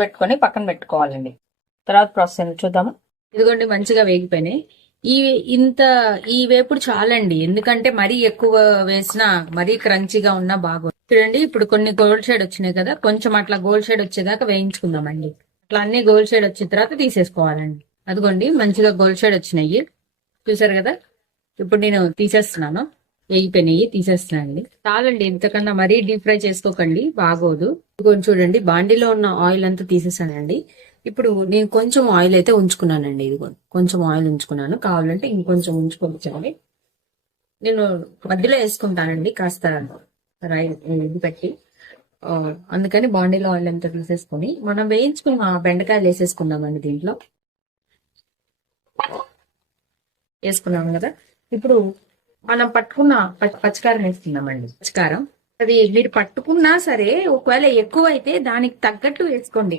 పెట్టుకొని పక్కన పెట్టుకోవాలండి. తర్వాత ప్రాసెస్ చూద్దాము. ఇదిగోండి మంచిగా వేగిపోయినాయి. ఈ ఇంత ఈ వేపుడు చాలండి, ఎందుకంటే మరీ ఎక్కువ వేసినా మరీ క్రంచీగా ఉన్నా బాగోదు. చూడండి ఇప్పుడు కొన్ని గోల్డ్ షేడ్ వచ్చినాయి కదా, కొంచెం అట్లా గోల్డ్ షేడ్ వచ్చేదాకా వేయించుకుందామండి. అట్లా అన్ని గోల్డ్ షేడ్ వచ్చిన తర్వాత తీసేసుకోవాలండి. అదిగోండి మంచిగా గోల్డ్ షేడ్ వచ్చినాయి, చూసారు కదా. ఇప్పుడు నేను తీసేస్తున్నాను, వేగిపోయినాయి తీసేస్తున్నానండి. చాలండి, ఇంతకన్నా మరీ డీప్ ఫ్రై చేసుకోకండి, బాగోదు. కొంచెం చూడండి బాండీలో ఉన్న ఆయిల్ అంతా తీసేసానండి. ఇప్పుడు నేను కొంచెం ఆయిల్ అయితే ఉంచుకున్నానండి, ఇదిగో కొంచెం ఆయిల్ ఉంచుకున్నాను, కావాలంటే ఇంకొంచెం ఉంచుకోవచ్చండి. నేను మధ్యలో వేసుకుంటానండి కాస్త ఇది పెట్టి, అందుకని బాండీలో ఆయిల్ అంతా తీసేసుకొని మనం వేయించుకున్న బెండకాయలు వేసేసుకుందామండి. దీంట్లో వేసుకున్నాం కదా, ఇప్పుడు మనం పట్టుకున్న పచ్చికారం వేసుకుందామండి. పచ్చికారం అది మీరు పట్టుకున్నా సరే, ఒకవేళ ఎక్కువ అయితే దానికి తగ్గట్టు వేసుకోండి.